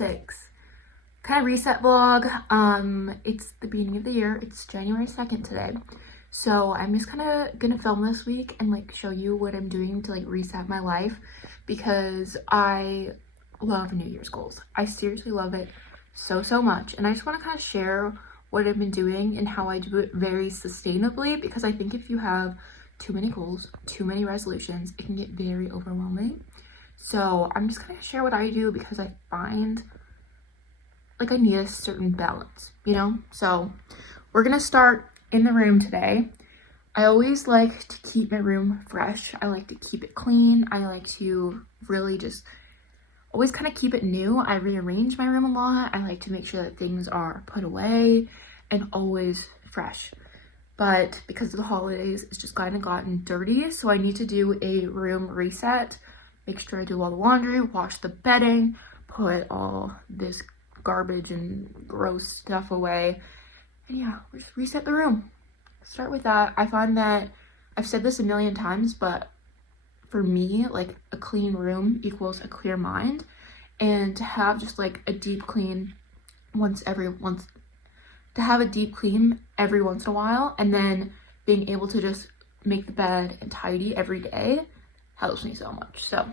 2026 kind of reset vlog. It's the beginning of the year. It's January 2nd today. So I'm just kind of gonna film this week and like show you what I'm doing to like reset my life, because I love New Year's goals. I seriously love it so much, and I just want to kind of share what I've been doing and how I do it very sustainably, because I think if you have too many goals, too many resolutions, it can get very overwhelming. So I'm just gonna share what I do, because I find like I need a certain balance, you know? So we're gonna start in the room today. I always like to keep my room fresh. I like to keep it clean. I like to really just always kind of keep it new. I rearrange my room a lot. I like to make sure that things are put away and always fresh. But because of the holidays, it's just kind of gotten dirty. So I need to do a room reset, make sure I do all the laundry, wash the bedding, put all this garbage and gross stuff away. And yeah, just reset the room. Start with that. I find that I've said this a million times, but for me, like a clean room equals a clear mind, and to have just like a deep clean to have a deep clean every once in a while, and then being able to just make the bed and tidy every day helps me so much. So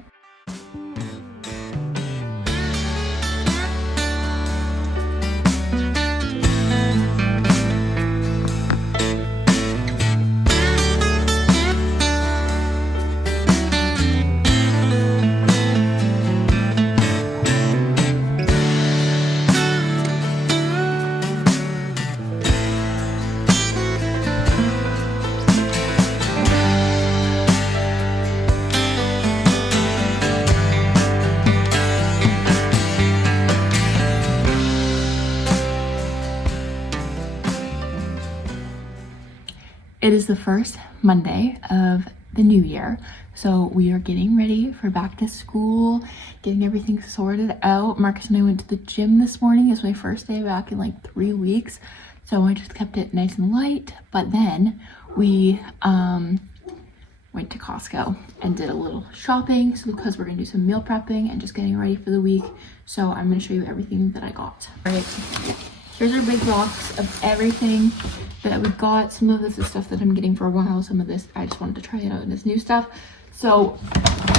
it is the first Monday of the new year, so we are getting ready for back to school, getting everything sorted out. Marcus and I went to the gym this morning. It's my first day back in like 3 weeks, so I just kept it nice and light. But then we went to Costco and did a little shopping, so because we're gonna do some meal prepping and just getting ready for the week. So I'm gonna show you everything that I got. All right, here's our big box of everything that we got. Some of this is stuff that I'm getting for a while. Some of this I just wanted to try it out, and this new stuff. So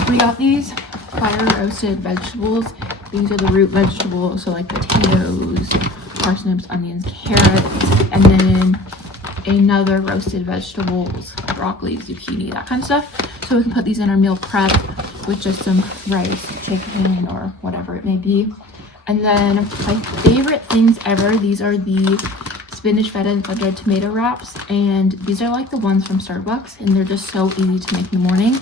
we got these fire roasted vegetables. These are the root vegetables, so like potatoes, parsnips, onions, carrots, and then another roasted vegetables, broccoli, zucchini, that kind of stuff. So we can put these in our meal prep with just some rice, chicken, or whatever it may be. And then my favorite things ever, these are the spinach feta and fudge tomato wraps, and these are like the ones from Starbucks, and they're just so easy to make in the morning.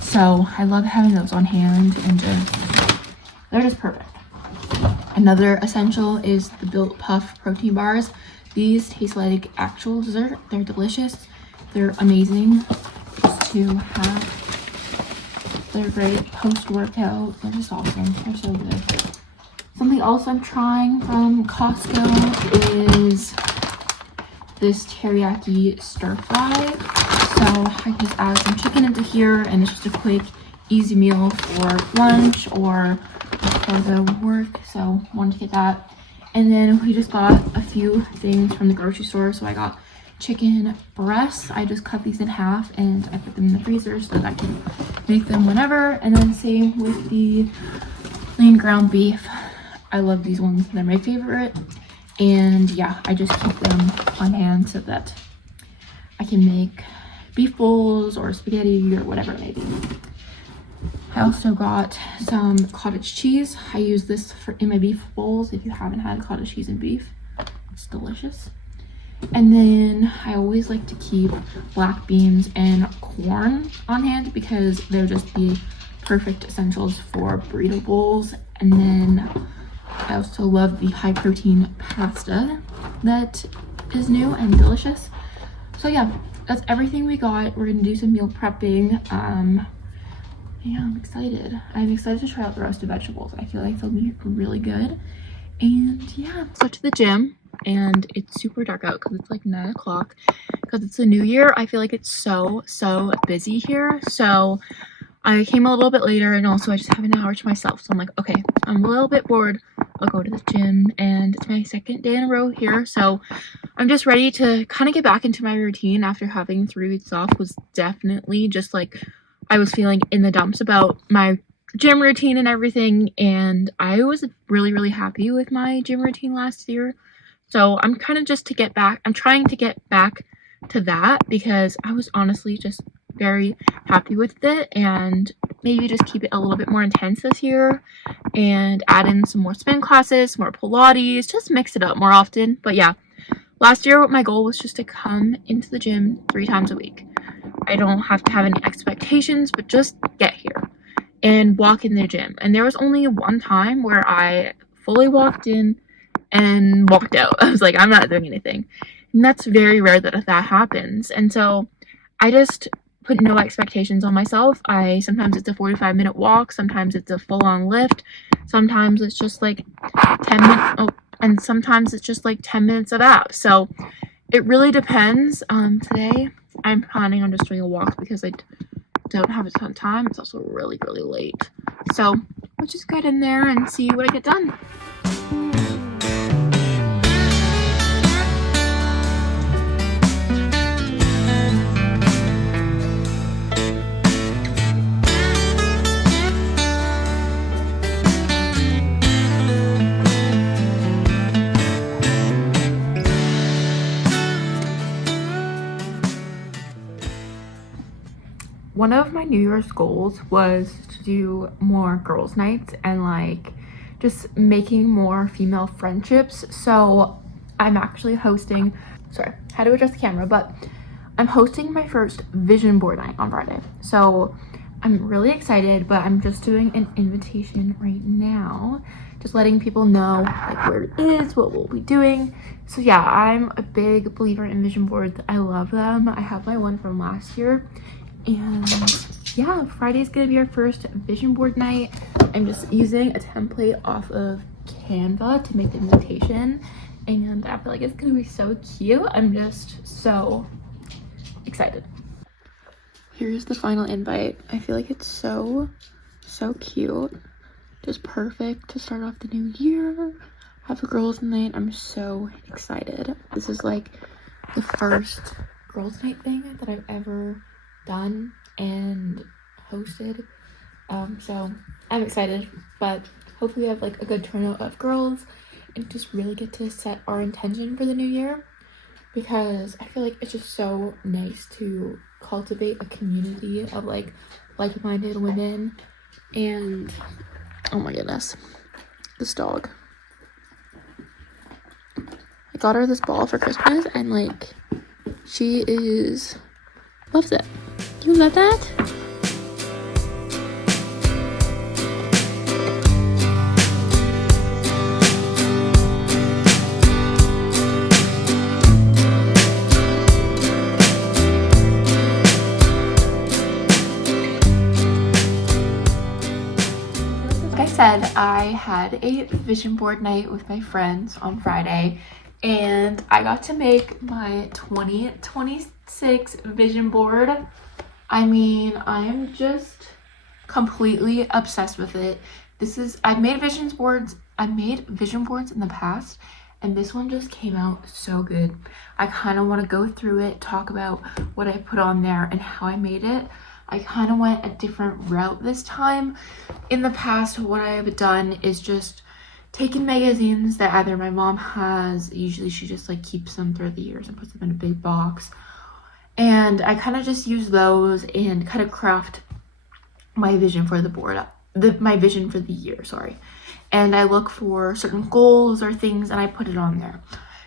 So I love having those on hand, and they're just perfect. Another essential is the Built Puff protein bars. These taste like actual dessert. They're delicious. They're amazing just to have. They're great post-workout. They're just awesome. They're so good. Something else I'm trying from Costco is this teriyaki stir fry. So I just add some chicken into here, and it's just a quick, easy meal for lunch or for the work. So wanted to get that. And then we just got a few things from the grocery store. So I got chicken breasts. I just cut these in half and I put them in the freezer so that I can make them whenever. And then same with the plain ground beef. I love these ones. They're my favorite. And yeah, I just keep them on hand so that I can make beef bowls or spaghetti or whatever it may be. I also got some cottage cheese. I use this in my beef bowls. If you haven't had cottage cheese and beef, it's delicious. And then I always like to keep black beans and corn on hand, because they're just the perfect essentials for burrito bowls. And then I also love the high protein pasta that is new and delicious. So yeah, that's everything we got. We're gonna do some meal prepping. Yeah, I'm excited. I'm excited to try out the roasted vegetables. I feel like they'll be really good. And yeah, so to the gym, and it's super dark out because it's like 9 o'clock because it's a new year. I feel like it's so busy here. So I came a little bit later, and also I just have an hour to myself. So I'm like, okay, I'm a little bit bored I'll go to the gym, and it's my second day in a row here, so I'm just ready to kind of get back into my routine after having 3 weeks off. Was definitely just like I was feeling in the dumps about my gym routine and everything, and I was really happy with my gym routine last year. So I'm kind of just I'm trying to get back to that because I was honestly just very happy with it, and maybe just keep it a little bit more intense this year and add in some more spin classes, more Pilates, just mix it up more often. But yeah, last year my goal was just to come into the gym 3 times a week. I don't have to have any expectations, but just get here and walk in the gym. And there was only one time where I fully walked in and walked out. I was like, I'm not doing anything. And that's very rare that happens. And so I just put no expectations on myself. Sometimes it's a 45-minute walk, sometimes it's a full-on lift, sometimes it's just like 10 minutes, and sometimes it's just like 10 minutes of abs. So it really depends. Today I'm planning on just doing a walk because I don't have a ton of time. It's also really late. So let's just get in there and see what I get done. One of my New Year's goals was to do more girls' nights and like just making more female friendships. So I'm actually hosting, sorry, how to adjust the camera, but I'm hosting my first vision board night on Friday. So I'm really excited, but I'm just doing an invitation right now, just letting people know like where it is, what we'll be doing. So yeah, I'm a big believer in vision boards. I love them. I have my one from last year. And yeah, Friday's gonna be our first vision board night. I'm just using a template off of Canva to make the invitation, and I feel like it's gonna be so cute. I'm just so excited. Here's the final invite. I feel like it's so cute, just perfect to start off the new year, have a girls' night. I'm so excited. This is like the first girls' night thing that I've ever done and hosted, so I'm excited, but hopefully we have like a good turnout of girls and just really get to set our intention for the new year, because I feel like it's just so nice to cultivate a community of like-minded women. And oh my goodness, this dog, I got her this ball for Christmas and like she loves it. You love that? Like I said, I had a vision board night with my friends on Friday, and I got to make my 2026 vision board. I mean, I am just completely obsessed with it. I've made vision boards in the past, and this one just came out so good. I kind of want to go through it, talk about what I put on there and how I made it. I kind of went a different route this time. In the past, what I have done is just taken magazines that either my mom has, usually she just like keeps them throughout the years and puts them in a big box, and I kind of just use those and kind of craft my vision for the board, my vision for the year, sorry. And I look for certain goals or things and I put it on there.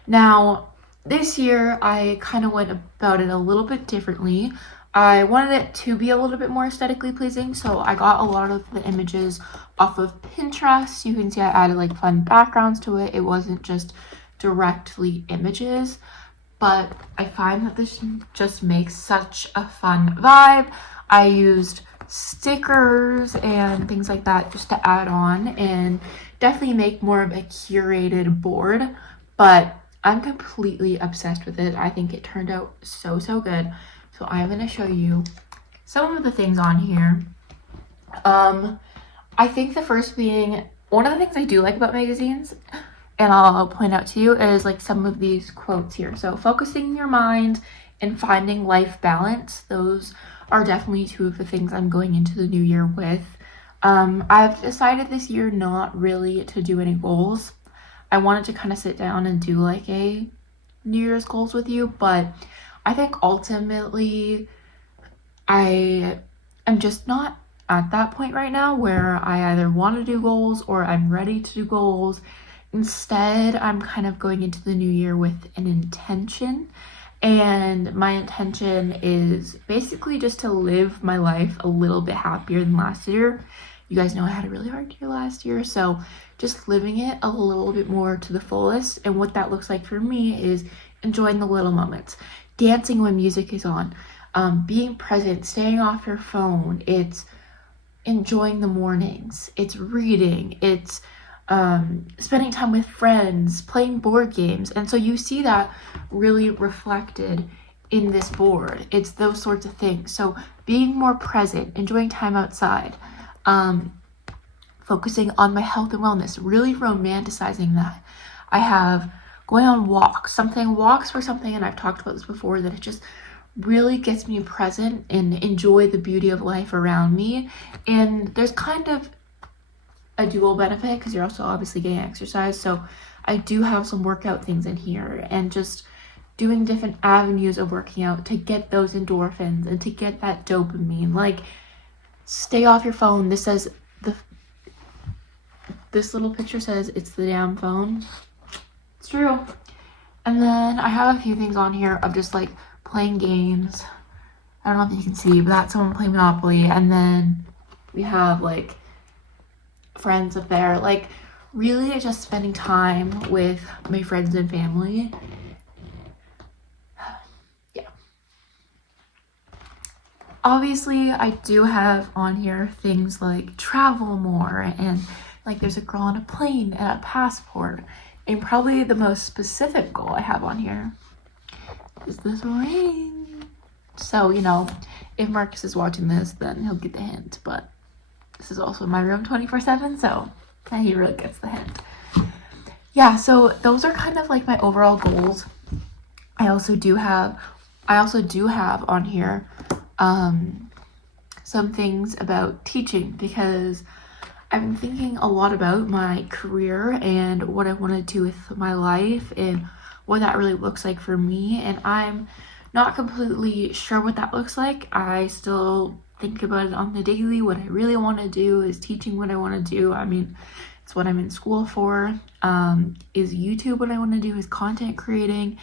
Now, this year I kind of went about it a little bit differently. I wanted it to be a little bit more aesthetically pleasing, so I got a lot of the images off of Pinterest. You can see I added like fun backgrounds to it. It wasn't just directly images. But I find that this just makes such a fun vibe. I used stickers and things like that just to add on and definitely make more of a curated board, but I'm completely obsessed with it. I think it turned out so good. So I'm going to show you some of the things on here. I think the first being one of the things I do like about magazines, and I'll point out to you, is like some of these quotes here. So focusing your mind and finding life balance, those are definitely two of the things I'm going into the new year with. I've decided this year not really to do any goals. I wanted to kind of sit down and do like a New Year's goals with you, but I think ultimately I am just not at that point right now where I either want to do goals or I'm ready to do goals. Instead, I'm kind of going into the new year with an intention, and my intention is basically just to live my life a little bit happier than last year. You guys know I had a really hard year last year, so just living it a little bit more to the fullest. And what that looks like for me is enjoying the little moments, dancing when music is on, being present, staying off your phone. It's enjoying the mornings, it's reading, it's spending time with friends, playing board games. And so you see that really reflected in this board. It's those sorts of things. So being more present, enjoying time outside, focusing on my health and wellness, really romanticizing that. I have going on walks for something, and I've talked about this before, that it just really gets me present and enjoy the beauty of life around me. And there's kind of a dual benefit because you're also obviously getting exercise. So I do have some workout things in here, and just doing different avenues of working out to get those endorphins and to get that dopamine. Like, stay off your phone. This little picture says it's the damn phone. It's true. And then I have a few things on here of just like playing games. I don't know if you can see, but that's someone playing Monopoly. And then we have like friends up there, like really just spending time with my friends and family. Yeah. Obviously, I do have on here things like travel more, and like there's a girl on a plane and a passport. And probably the most specific goal I have on here is this ring. So, you know, if Marcus is watching this, then he'll get the hint. But this is also my room 24/7, so he really gets the hint. Yeah, so those are kind of like my overall goals. I also do have on here some things about teaching, because I've been thinking a lot about my career and what I want to do with my life and what that really looks like for me. And I'm not completely sure what that looks like. I still think about it on the daily. What I really want to do is teaching what I want to do. I mean, it's what I'm in school for. Is YouTube what I want to do? Is content creating?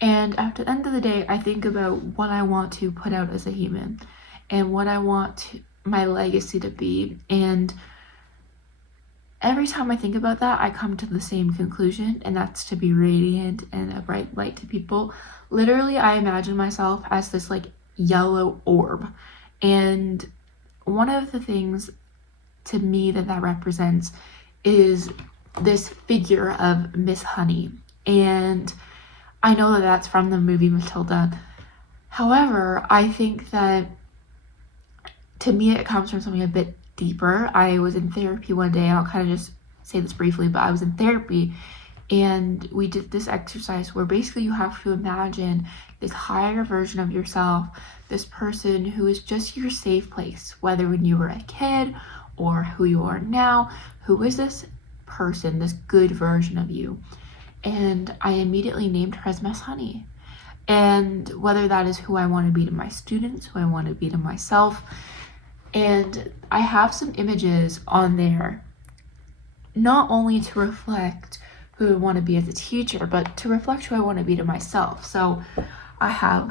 And at the end of the day, I think about what I want to put out as a human and what I want my legacy to be. And every time I think about that, I come to the same conclusion, and that's to be radiant and a bright light to people. Literally, I imagine myself as this like yellow orb. And one of the things to me that represents is this figure of Miss Honey. And I know that that's from the movie Matilda. However, I think that to me it comes from something a bit deeper. I was in therapy one day, and I'll kind of just say this briefly, but I was in therapy and we did this exercise where basically you have to imagine this higher version of yourself, this person who is just your safe place, whether when you were a kid or who you are now. Who is this person, this good version of you? And I immediately named her as Miss Honey. And whether that is who I want to be to my students, who I want to be to myself. And I have some images on there, not only to reflect who I want to be as a teacher, but to reflect who I want to be to myself. So I have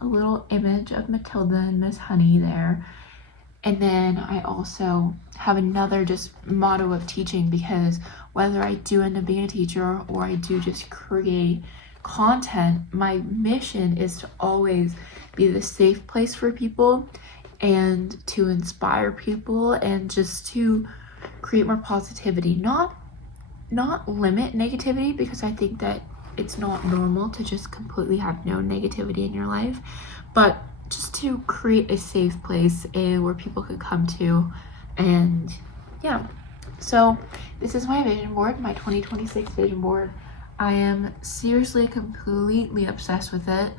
a little image of Matilda and Miss Honey there. And then I also have another just motto of teaching, because whether I do end up being a teacher or I do just create content, my mission is to always be the safe place for people and to inspire people and just to create more positivity, not limit negativity, because I think that it's not normal to just completely have no negativity in your life, but just to create a safe place and where people can come to. And yeah, So this is my vision board, my 2026 vision board. I am seriously completely obsessed with it.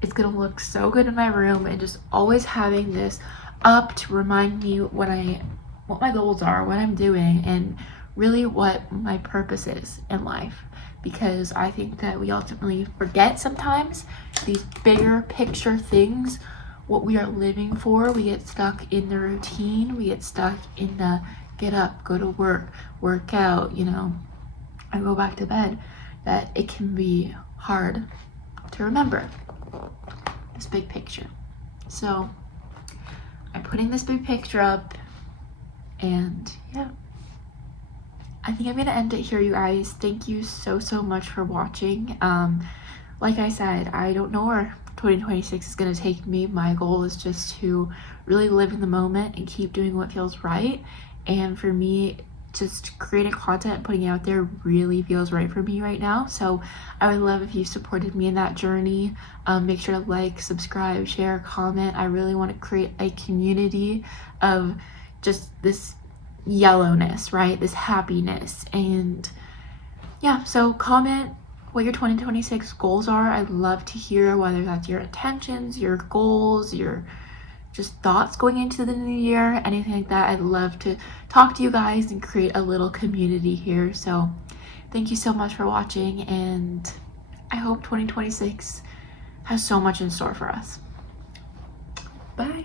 It's gonna look so good in my room, and just always having this up to remind me what my goals are, what I'm doing, and really what my purpose is in life. Because I think that we ultimately forget sometimes these bigger picture things, what we are living for. We get stuck in the routine, we get stuck in the get up, go to work out, and go back to bed, that it can be hard to remember this big picture. So I'm putting this big picture up, and yeah, I think I'm gonna end it here, you guys. Thank you so much for watching. Like I said, I don't know where 2026 is gonna take me. My goal is just to really live in the moment and keep doing what feels right. And for me, just creating content and putting it out there really feels right for me right now. So I would love if you supported me in that journey. Make sure to like, subscribe, share, comment. I really want to create a community of just this yellowness, right? This happiness. And yeah, so comment what your 2026 goals are. I'd love to hear whether that's your intentions, your goals, your just thoughts going into the new year, anything like that. I'd love to talk to you guys and create a little community here. So thank you so much for watching, and I hope 2026 has so much in store for us. Bye.